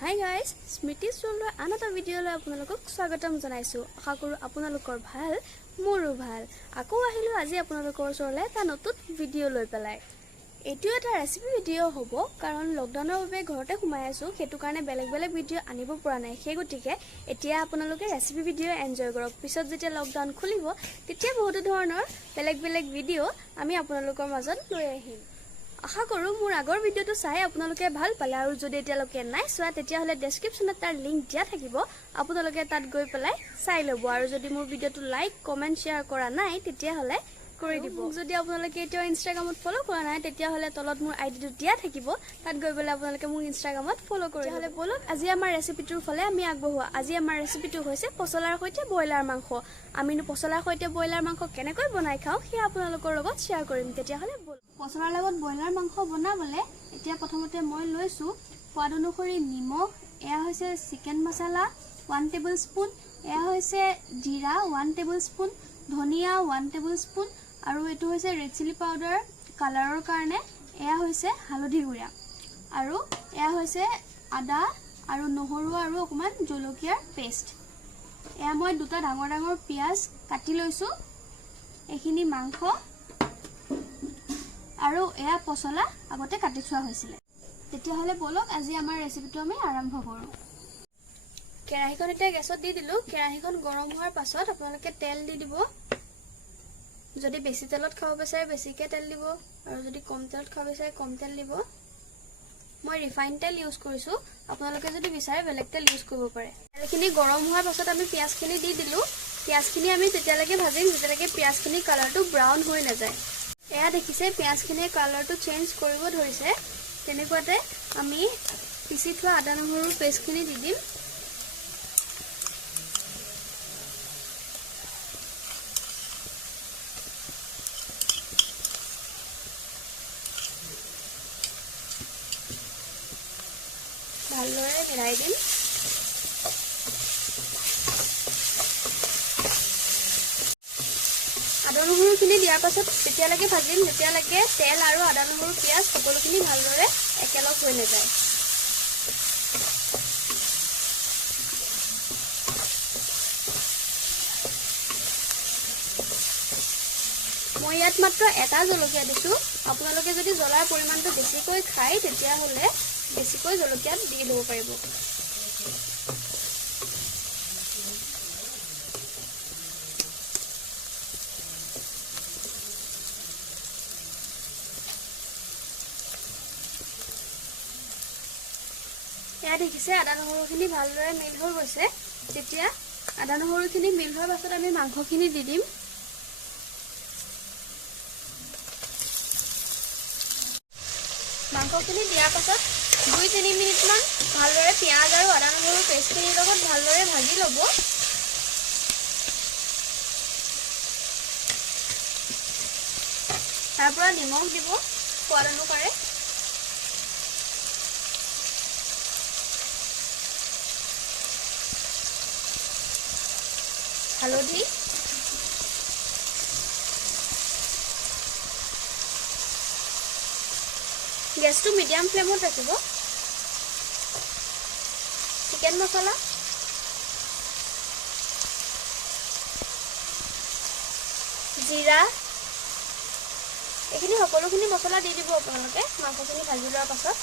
Hi guys, Smriti Solwa another video লৈ আপোনালোকক স্বাগতম জনাইছো। আশা কৰো আপোনালোকৰ ভাল, মোৰো ভাল। আকৌ আহিলো আজি আপোনালোকৰ ওচৰলৈ এটা নতুন ভিডিও লৈ পেলাই। এটো এটা ৰেচিপি ভিডিও হ'ব কাৰণ লকডাউনৰ বাবে ঘৰতে সোমাই আছো, হেতু কাৰণে বেলেগ বেলেগ ভিডিও আনিব পৰা নাই। সেই গতিকে এতিয়া আপোনালোকে ৰেচিপি ভিডিও এনজয় কৰক। পিছত যেতিয়া লকডাউন খুলিব তেতিয়া বহুত ধৰণৰ বেলেগ বেলেগ ভিডিও আমি আপোনালোকৰ মাজত লৈ আহিম। আশা কৰো মোৰ আগৰ ভিডিওটো চাই আপোনালোকে ভাল পালে আৰু যদি এতিয়ালৈকে নাই চোৱা তেতিয়া হলে ডেসক্ৰিপচনত তাৰ লিংক দিয়া থাকিব, আপোনালোকে তাত গৈ পেলাই চাই ল'ব। আৰু যদি মোৰ ভিডিওটো লাইক কমেন্ট শেয়াৰ কৰা নাই তেতিয়া হলে কৰি দিব। যদি আপোনালোকে এতিয়া ইনষ্টাগ্ৰামত ফলো কৰা নাই তেতিয়া হলে তলত মোৰ আইডিটো দিয়া থাকিব, তাত গৈ পেলাই আপোনালোকে মোক ইনষ্টাগ্ৰামত ফলো কৰি হলে বলক আজি আমাৰ ৰেচিপিটোৰ ফলে আমি আগবঢ়োৱা। আজি আমাৰ ৰেচিপিটো হৈছে পচলাৰ সৈতে ব্ৰইলাৰ মাংস। আমিনো পচলাৰ সৈতে ব্ৰইলাৰ মাংস কেনেকৈ বনাই খাওঁ সেয়া আপোনালোকৰ লগত শেয়াৰ কৰিম। তেতিয়া হলে বলক পচলাৰ লগত ব্ৰইলাৰ মাংস বনাবলে এতিয়া প্ৰথমতে মই লৈছো সোৱাদ অনুসৰি নিমখ, এয়া হৈছে চিকেন মছলা 1 টেবুলস্পুন, এয়া হৈছে জিৰা 1 টেবুলস্পুন, ধনিয়া 1 টেবুলস্পুন আৰু এটো হৈছে ৰেড চিলি পাউডাৰ কালাৰৰ কাৰণে, এয়া হৈছে হালধি গুড়া আৰু এয়া হৈছে আদা আৰু নহৰু আৰু অকমান জলকীয়াৰ পেষ্ট। এয়া মই দুটা ডাঙৰ ডাঙৰ পিয়াজ কাটি লৈছো। এখিনি মাংস আৰু এয়া পচলা আগতে কাটি থোৱা হৈছিল। তেতিয়া হলে বলক আজি আমাৰ ৰেচিপিটো আমি আৰম্ভ কৰো। কেৰাহীখন এটা গেছত দি দিলো। কেৰাহীখন গৰম হোৱাৰ পাছত আপোনালোকে তেল দি দিব। যদি বেছি তেলত খাব বিচাৰে বেছিকে তেল দিব আৰু যদি কম তেলত খাব বিচাৰে কম তেল দিব। মই ৰিফাইন তেল ইউজ কৰিছো, আপোনালোকে যদি বিচাৰে বেলেগ তেল ইউজ কৰিব পাৰে। তেলখিনি গৰম হোৱাৰ পাছত আমি পিয়াজখিনি দি দিলো। পিয়াজখিনি আমি তেতিয়ালৈকে ভাজিম যেতিয়ালৈকে পিয়াজখিনি কালাৰটো ব্ৰাউন হৈ নাযায়। এয়া দেখিছে পিয়াজখিনিৰ কালাৰটো চেঞ্জ কৰিব ধৰিছে। তেনেকুৱাতে আমি পিচি থোৱা আদা নহৰুৰ পেষ্টখিনি দি দিম। ভালদৰে মিলাই দিম। আদা নহৰুখিনি দিয়াৰ পাছত তেতিয়ালৈকে ভাজিম যেতিয়ালৈকে তেল আৰু আদা নহৰু পিয়াজ সকলোখিনি ভালদৰে একেলগ হৈ নাযায়। মই ইয়াত মাত্ৰ এটা জলকীয়া দিছো। আপোনালোকে যদি জ্বলাৰ পৰিমাণটো বেছিকৈ খায় তেতিয়া হলে বেছিকৈ জলকীয়া দি দিব পাৰিব। এয়া দেখিছে আদা নহৰুখিনি ভালদৰে মিল হৈ গৈছে। তেতিয়া আদা নহৰুখিনি মিল হোৱাৰ পাছত আমি মাংসখিনি দি দিম। মাংসখিনি দিয়াৰ পাছত 2-3 মিনিটমান ভালদৰে পিঁয়াজ আৰু আদা নহৰুৰ পেষ্টখিনিৰ লগত ভালদৰে ভাজি ল'ব। তাৰ পৰা নিমখ দিব সোৱাদ অনুসাৰে। হালধি, গেছটো মিডিয়াম ফ্লেমত ৰাখিব। চিকেন মছলা, জিৰা, এইখিনি সকলোখিনি মছলা দি দিব আপোনালোকে মাংসখিনি ভাজি লোৱাৰ পাছত।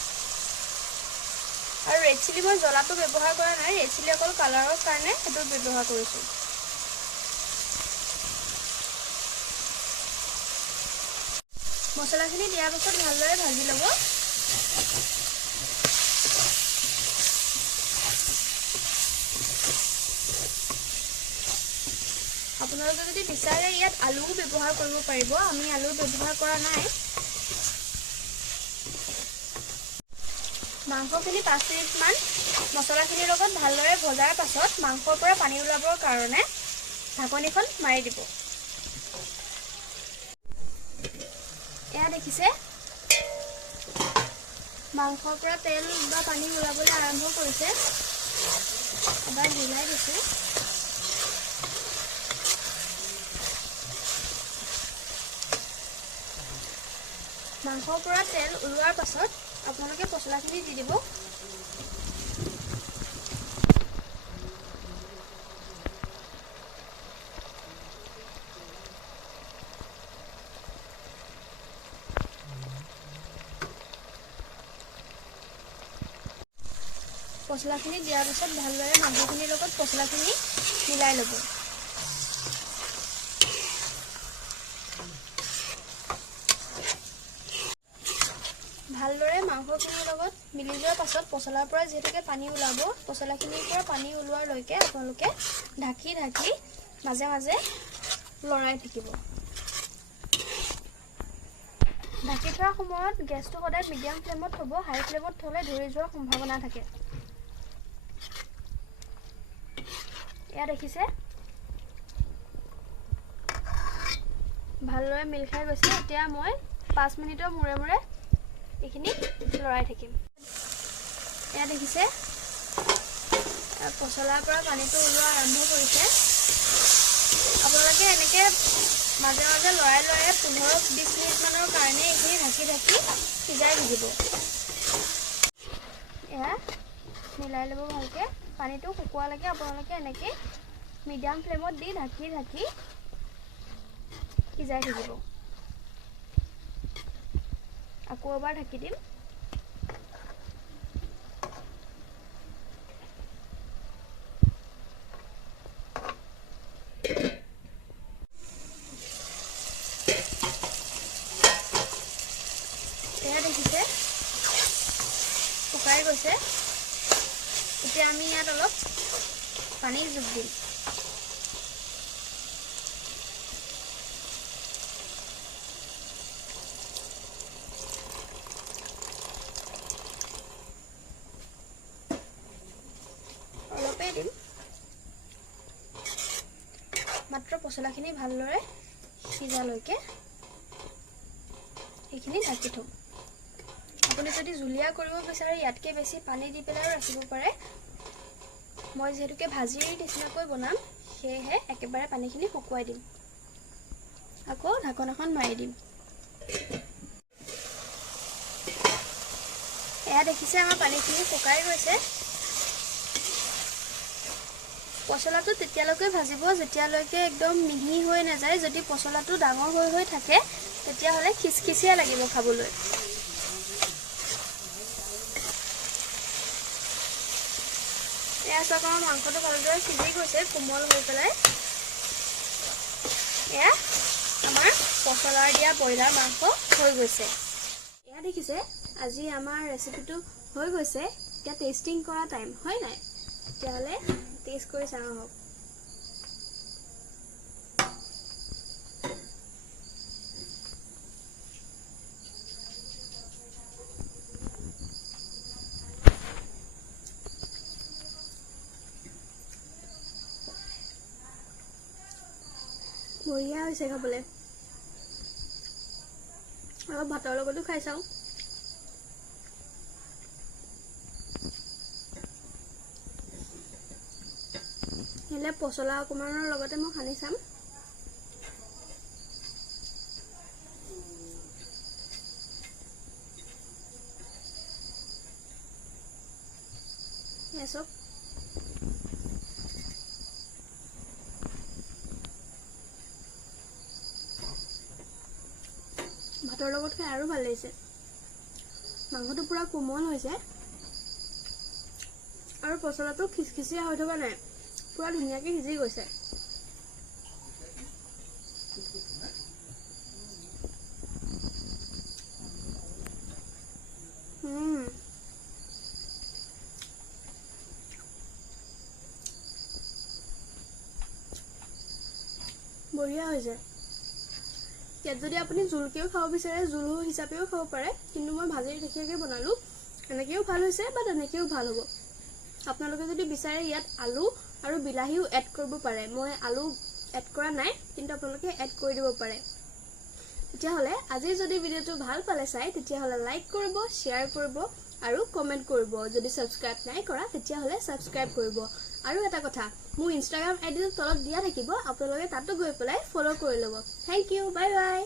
আৰু ৰেড চিলি মই জ্বলাটো ব্যৱহাৰ কৰা নাই, ৰেড চিলি অকল কালাৰৰ কাৰণে সেইটো ব্যৱহাৰ কৰিছো। মছলাখিনি দিয়াৰ পাছত ভালদৰে ভাজি ল'ব। আপোনালোকে যদি বিচাৰে ইয়াত আলুও ব্যৱহাৰ কৰিব পাৰিব, আমি আলু ব্যৱহাৰ কৰা নাই। মাংসখিনি 5 মিনিটমান মছলাখিনিৰ লগত ভালদৰে ভজাৰ পাছত মাংসৰ পৰা পানী ওলাবৰ কাৰণে ঢাকনিখন মাৰি দিব। এয়া দেখিছে মাংসৰ পৰা তেল বা পানী ওলাবলৈ আৰম্ভ কৰিছে। এবাৰ মিলাই দিছো। মাংসৰ পৰা তেল ওলোৱাৰ পাছত আপোনালোকে পচলাখিনি দি দিব। পচলাখিনি দিয়াৰ পিছত ভালদৰে মাংসখিনিৰ লগত পচলাখিনি মিলাই ল'ব। ভালদৰে মাংসখিনিৰ লগত মিলি যোৱাৰ পাছত পচলাৰ পৰা যিহেতুকে পানী ওলাব, পচলাখিনিৰ পৰা পানী ওলোৱালৈকে আপোনালোকে ঢাকি ঢাকি মাজে মাজে লৰাই থাকিব। ঢাকি থোৱাৰ সময়ত গেছটো সদায় মিডিয়াম ফ্লেমত থ'ব, হাই ফ্লেমত থ'লে ধৰি যোৱাৰ সম্ভাৱনা থাকে। এয়া দেখিছে ভালদৰে মিল খাই গৈছে। এতিয়া মই 5 মিনিটৰ মূৰে মূৰে এইখিনি লৰাই থাকিম। এয়া দেখিছে পচলাৰ পৰা পানীটো ওলোৱা আৰম্ভ কৰিছে। আপোনালোকে এনেকৈ মাজে মাজে লৰাই লৰাই 15-20 মিনিটমানৰ কাৰণে এইখিনি ঢাকি ঢাকি সিজাই থাকিব। এয়া মিলাই ল'ব ভালকৈ। পানীটো শুকোৱালৈকে আপোনালোকে এনেকৈ মিডিয়াম ফ্লেমত দি ঢাকি ঢাকি সিজাই থাকিব। আকৌ এবাৰ ঢাকি দিম। এয়া দেখিছে শুকাই গৈছে। এতিয়া আমি ইয়াত অলপ পানী যোগ দিম। অলপেই দিম। মাত্ৰ পচলাখিনি ভালদৰে সিজালৈকে এইখিনি ঢাকি থ'ম। আপুনি যদি জুলীয়া কৰিব বিচাৰে ইয়াতকৈ বেছি পানী দি পেলাইও ৰাখিব পাৰে। মই যিহেতুকে ভাজিৰ নিচিনাকৈ বনাম, সেয়েহে একেবাৰে পানীখিনি শুকুৱাই দিম। আকৌ ঢাকন এখন মাৰি দিম। এয়া দেখিছে আমাৰ পানীখিনি শুকাই গৈছে। পচলাটো তেতিয়ালৈকে ভাজিব যেতিয়ালৈকে একদম মিহি হৈ নাযায়। যদি পচলাটো ডাঙৰ হৈ থাকে তেতিয়াহ'লে খিচখিচিয়া লাগিব খাবলৈ। এয়া চাওক আমাৰ মাংসটো ভালদৰে সিজি গৈছে কোমল হৈ পেলাই। এয়া আমাৰ পচলাৰ দিয়া ব্ৰইলাৰ মাংস হৈ গৈছে। এয়া দেখিছে আজি আমাৰ ৰেচিপিটো হৈ গৈছে। এতিয়া টেষ্টিং কৰা টাইম হয় নাই? তেতিয়াহ'লে টেষ্ট কৰি চাওঁ আহক। বঢ়িয়া হৈছে খাবলৈ। অলপ ভাতৰ লগতো খাই চাওঁ। হেলে পচলা অকণমানৰ লগতে মই সানি চাম। চব ভাতৰ লগত খাই আৰু ভাল লাগিছে। মাংসটো পুৰা কোমল হৈছে আৰু পচলাটো খিচখিচিয়া হৈ থকা নাই, পুৰা ধুনীয়াকৈ সিজি গৈছে। বঢ়িয়া হৈছে। ইয়াত যদি আপুনি জোলকৈও খাব বিচাৰে জোল হিচাপেও খাব পাৰে, কিন্তু মই ভাজিৰ ঢেকীয়াকৈ বনালোঁ। এনেকৈও ভাল হৈছে বা তেনেকৈও ভাল হ'ব। আপোনালোকে যদি বিচাৰে ইয়াত আলু আৰু বিলাহীও এড কৰিব পাৰে। মই আলু এড কৰা নাই, কিন্তু আপোনালোকে এড কৰি দিব পাৰে। তেতিয়াহ'লে আজি যদি ভিডিঅ'টো ভাল পালে চাই তেতিয়াহ'লে লাইক কৰিব, শ্বেয়াৰ কৰিব আৰু কমেণ্ট কৰিব। যদি ছাবস্ক্ৰাইব নাই কৰা তেতিয়াহ'লে ছাবস্ক্ৰাইব কৰিব। আৰু এটা কথা, মোৰ ইনষ্টাগ্ৰাম আইডিটো তলত দিয়া থাকিব, আপোনালোকে তাতো গৈ পেলাই ফ'ল' কৰি ল'ব। Thank you, bye by.